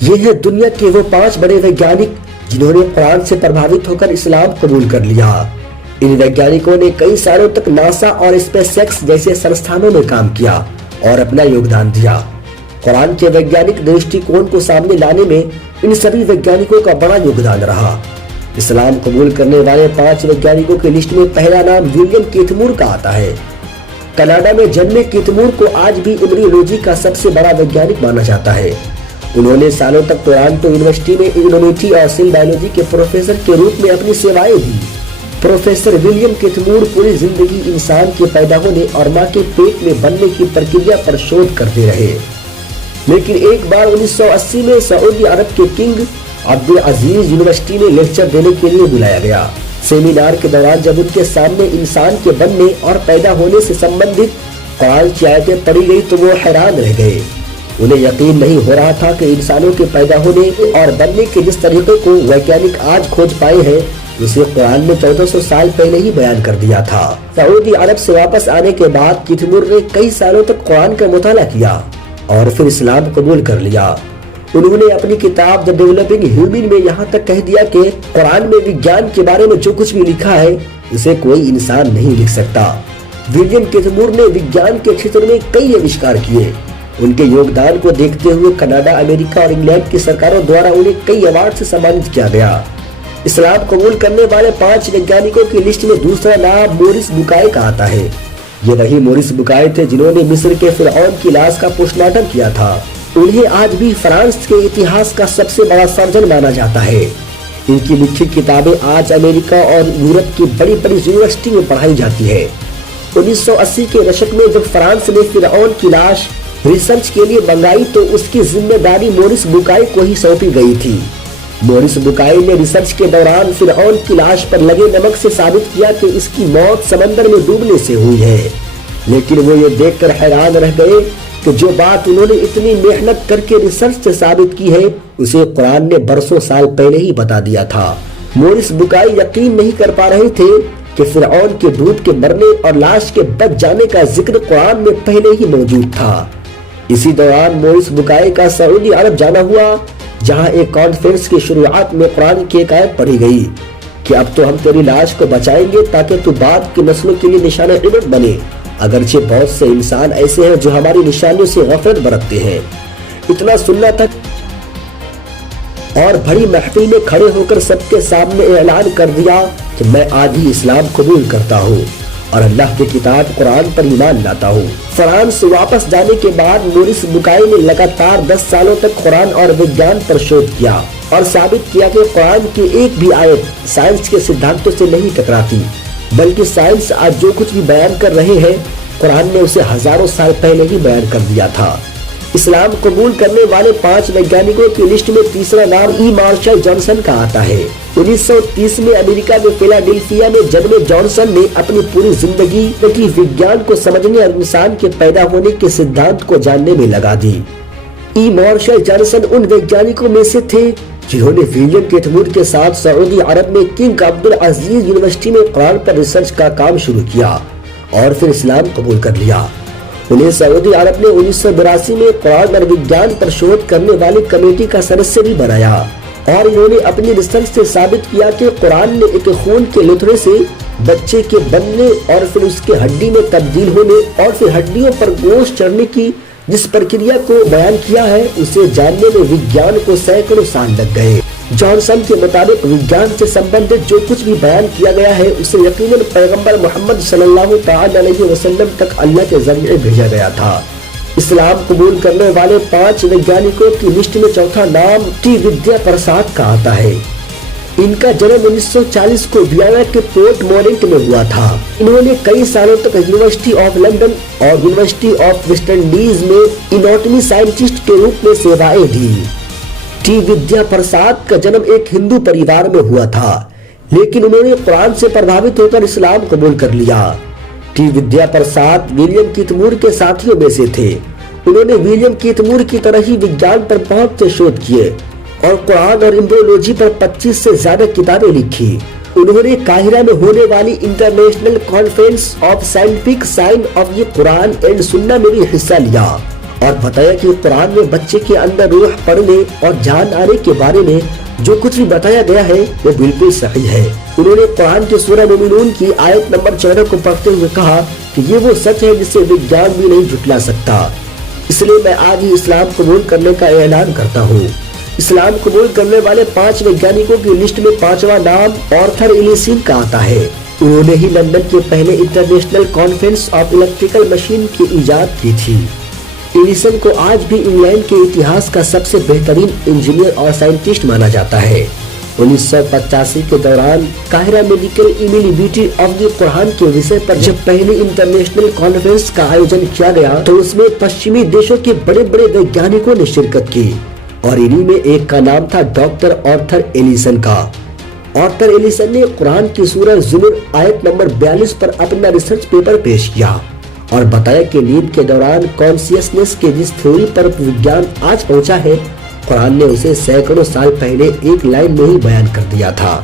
یہ ہے دنیا کے وہ 5 بڑے ویگیانک جنہوں نے قرآن سے پربھاوت ہو کر اسلام قبول کر لیا۔ ان ویگیانکوں نے کئی سالوں تک ناسا اور اسپیس ایکس جیسے سنستھانوں میں کام کیا اور اپنا یوگدان دیا۔ قرآن کے ویگیانک درشٹیکون کو سامنے لانے میں ان سبھی ویگیانکوں کا بڑا یوگدان رہا۔ اسلام قبول کرنے والے 5 ویگیانکوں کی لسٹ میں پہلا نام ولیم کیتھ مور کا آتا ہے۔ کینیڈا میں جنمے کیتھ مور کو آج بھی ایمبریولوجی کا سب سے بڑا ویگیانک مانا جاتا ہے۔ انہوں نے سالوں تک ٹورانٹو یونیورسٹی میں ایمونومیٹری اور سیل بایولوجی کے پروفیسر کے روپ میں اپنی سیوائیں دی۔ پروفیسر ولیم کیتھ مور پوری زندگی انسان کے پیدا ہونے اور ماں کے پیٹ میں بننے کی پرکریا پر شودھ کرتے رہے، لیکن ایک بار 1980 میں سعودی عرب کے کنگ عبدالعزیز یونیورسٹی میں لیکچر دینے کے لیے بلایا گیا۔ سیمینار کے دوران جب ان کے سامنے انسان کے بننے اور پیدا ہونے سے سمبندھت قرآن کی آیتیں پڑھی گئی تو وہ حیران رہ گئے۔ انہیں یقین نہیں ہو رہا تھا کہ انسانوں کے پیدا ہونے اور بننے کے جس طریقے کو ویگیانک آج کھوج پائے ہیں اسے قرآن نے 1400 سال پہلے ہی بیان کر دیا تھا۔ سعودی عرب سے واپس آنے کے بعد کیتھ مور نے کئی سالوں تک قرآن کا مطالعہ کیا اور پھر اسلام قبول کر لیا۔ انہوں نے اپنی کتاب دی ڈیولپنگ ہیومن میں یہاں تک کہہ دیا کہ قرآن میں وگیان کے بارے میں جو کچھ بھی لکھا ہے اسے کوئی انسان نہیں لکھ سکتا۔ ولیم کیتھ مور نے وگیان کے چھیتر میں کئی آوشکار کیے۔ ان کے یوگدان کو دیکھتے ہوئے کینیڈا، امریکہ اور انگلینڈ کی سرکاروں دوارا انہیں کئی ایوارڈ سے سمانت کیا گیا۔ اسلام قبول کرنے والے 5 ویگیانکوں کی لسٹ میں دوسرا نام مورس بکائے کا آتا ہے۔ یہ وہی مورس بکائے تھے جنہوں نے مصر کے فرعون کی لاش کا پوسٹ مارٹم کیا تھا۔ انہیں آج بھی فرانس کے اتہاس کا سب سے بڑا سرجن مانا جاتا ہے۔ ان کی لکھی کتابیں آج امریکہ اور یورپ کی بڑی بڑی یونیورسٹی میں پڑھائی جاتی ہے۔ 1980 کے دشک میں جب فرانس نے فرعون کی لاش ریسرچ کے لیے منگائی تو اس کی ذمہ داری مورس بکائے کو ہی سونپی گئی تھی۔ مورس بکائے نے ریسرچ کے دوران فرعون کی لاش پر لگے نمک سے ثابت کیا کہ اس کی موت سمندر میں ڈوبنے سے ہوئی ہے، لیکن وہ یہ دیکھ کر حیران رہ گئے کہ جو بات انہوں نے اتنی محنت کر کے ریسرچ سے ثابت کی ہے اسے قرآن نے برسوں سال پہلے ہی بتا دیا تھا۔ مورس بکائے یقین نہیں کر پا رہے تھے کہ فرعون کے ڈوب کے مرنے اور لاش کے بچ جانے کا ذکر قرآن میں پہلے ہی موجود تھا۔ اسی دوران مورس بکائے کا سعودی عرب جانا ہوا، جہاں ایک کانفرنس کی شروعات میں قرآن کی ایک آیت پڑھی گئی کہ اب تو ہم تیری لاش کو بچائیں گے تاکہ تو بعد کی نسلوں کے لیے نشانہ عبرت بنے، اگرچہ بہت سے انسان ایسے ہیں جو ہماری نشانیوں سے غفلت برتتے ہیں۔ اتنا سننا تک اور بڑی محفل میں کھڑے ہو کر سب کے سامنے اعلان کر دیا کہ میں آج ہی اسلام قبول کرتا ہوں اور اللہ کی کتاب قرآن پر ایمان لاتا ہوں۔ فرانس واپس جانے کے بعد مورس بکائے نے لگاتار 10 سالوں تک قرآن اور وگیان پر شودھ کیا اور ثابت کیا کہ قرآن کی ایک بھی آیت سائنس کے سدھانتوں سے نہیں ٹکراتی، بلکہ سائنس آج جو کچھ بھی بیان کر رہے ہیں قرآن نے اسے ہزاروں سال پہلے ہی بیان کر دیا تھا۔ اسلام قبول کرنے والے 5 ویگیانکوں کی لسٹ میں تیسرا نام ای مارشل جانسن کا آتا ہے۔ 1930 میں امریکہ کے فیلاڈیلفیا میں جنمے جانسن نے اپنی پوری زندگی وگیان کو سمجھنے اور انسان کے پیدا ہونے کے سدھانت کو جاننے میں لگا دی۔ ای مارشل جانسن ان ویگیانکوں میں سے تھے جنہوں نے ولیم کیتھ مور کے ساتھ سعودی عرب میں کنگ عبدالعزیز یونیورسٹی میں قرآن پر ریسرچ کا کام شروع کیا اور پھر اسلام قبول کر لیا۔ انہیں سعودی عرب نے 1982 میں قرآن اور وگیان پر شودھ کرنے والی کمیٹی کا سدسیہ بھی بنایا اور انہوں نے اپنی ریسرچ سے ثابت کیا کہ قرآن نے ایک خون کے لتھڑے سے بچے کے بننے اور پھر اس کے ہڈی میں تبدیل ہونے اور پھر ہڈیوں پر گوشت چڑھنے کی جس پرکریا کو بیان کیا ہے اسے جاننے میں وگیان کو سینکڑوں سال لگ گئے۔ جانسن کے مطابق وگیان سے سمبندھت جو کچھ بھی بیان کیا گیا ہے اسے یقیناً پیغمبر محمد صلی اللہ تعالی علیہ وسلم تک اللہ کے ذریعے بھیجا گیا تھا۔ اسلام قبول کرنے والے 5 ویگیانکوں کی لسٹ میں چوتھا نام ٹی ودیا پرساد کا آتا ہے۔ ان کا جنم 1940 کو ویانا کے پورٹ مورنٹ میں ہوا تھا۔ انہوں نے کئی سالوں تک یونیورسٹی آف لندن اور یونیورسٹی آف ویسٹ انڈیز میں اناٹمی سائنٹسٹ کے روپ میں سیوائیں دی۔ ٹی ودیا پرساد کا جنم ایک ہندو پریوار میں ہوا تھا، لیکن انہوں نے قرآن سے پربھاوت ہو کر اسلام قبول کر لیا۔ ٹی ودیا پرساد ولیم کیتھ مور کے ساتھیوں میں سے تھے۔ انہوں نے ولیم کیتھ مور کی طرح ہی وگیان پر بہت سے شودھ کیے اور قرآن اور ایمبریولوجی پر 25 سے زیادہ کتابیں لکھی۔ انہوں نے قاہرہ میں ہونے والی international conference of scientific sign of the Quran and سنہ میں بھی حصہ لیا اور بتایا کہ قرآن میں بچے کے اندر روح پڑنے اور جان آنے کے بارے میں جو کچھ بھی بتایا گیا ہے وہ بالکل صحیح ہے۔ انہوں نے قرآن کی سورہ مومنون کی آیت نمبر 14 کو پڑھتے ہوئے کہا کہ یہ وہ سچ ہے جسے وگیان بھی نہیں جھٹلا سکتا، اس لیے میں آج ہی اسلام قبول کرنے کا اعلان کرتا ہوں۔ اسلام قبول کرنے والے 5 ویگیانکوں کی لسٹ میں 5واں نام آرتھر ایلیسن کا آتا ہے۔ انہوں نے ہی لندن کے پہلے international conference of electrical machine کی ایجاد کی تھی۔ ایلیسن کو آج بھی انگلینڈ کے اتہاس کا سب سے بہترین انجینئر اور سائنٹسٹ مانا جاتا ہے۔ 1985 کے دوران قاہرہ میڈیکل ایمیلیبلٹی آف دی قرآن کے وشے پر جب پہلی انٹرنیشنل کانفرنس کا آیوجن کیا گیا تو اس میں پشچمی دیشوں کے بڑے بڑے ویگیانکوں نے شرکت کی، اور انہی میں ایک کا نام تھا ڈاکٹر آرتھر ایلیسن کا۔ آرتھر ایلیسن نے قرآن کی سورہ زمر آیت نمبر 42 پر اپنا ریسرچ پیپر پیش کیا اور بتایا کہ نیند کے دوران کانسیسنس کے جس تھیوری پر وگیان آج پہنچا ہے، قرآن نے اسے سینکڑوں سال پہلے ایک لائن میں ہی بیان کر دیا تھا۔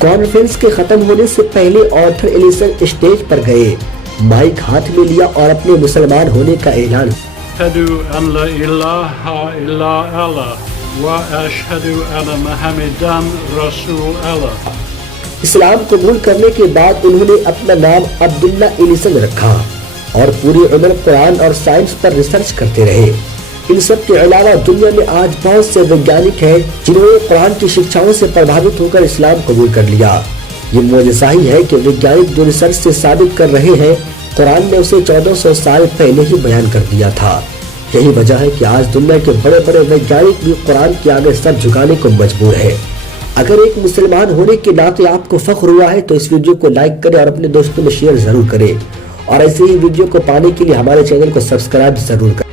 کانفرنس کے ختم ہونے سے پہلے آرتھر ایلیسن اسٹیج پر گئے، مائک ہاتھ میں لیا اور اپنے مسلمان ہونے کا اعلان أشهد أن لا إله إلا الله وأشهد أن محمدا رسول الله۔ اسلام قبول کرنے کے بعد انہوں نے اپنا نام عبداللہ ایلیسن رکھا اور پوری عمر قرآن اور سائنس پر ریسرچ کرتے رہے۔ ان سب کے علاوہ دنیا میں آج بہت سے ویگیانک ہیں جنہوں نے قرآن کی شکشاؤں سے پربھاوت ہو کر اسلام قبول کر لیا۔ یہ معجزہ ہی ہے کہ ویگیانک جو ریسرچ سے ثابت کر رہے ہیں، قرآن نے اسے 1400 سال پہلے ہی بیان کر دیا تھا۔ یہی وجہ ہے کہ آج دنیا کے بڑے بڑے ویگیانک بھی قرآن کے آگے سر جھکانے کو مجبور ہے۔ اگر ایک مسلمان ہونے کے ناطے آپ کو فخر ہوا ہے تو اس ویڈیو کو لائک کریں اور اپنے دوستوں میں شیئر ضرور کریں، اور ایسے ہی ویڈیو کو پانے کے لیے ہمارے چینل کو سبسکرائب ضرور کریں۔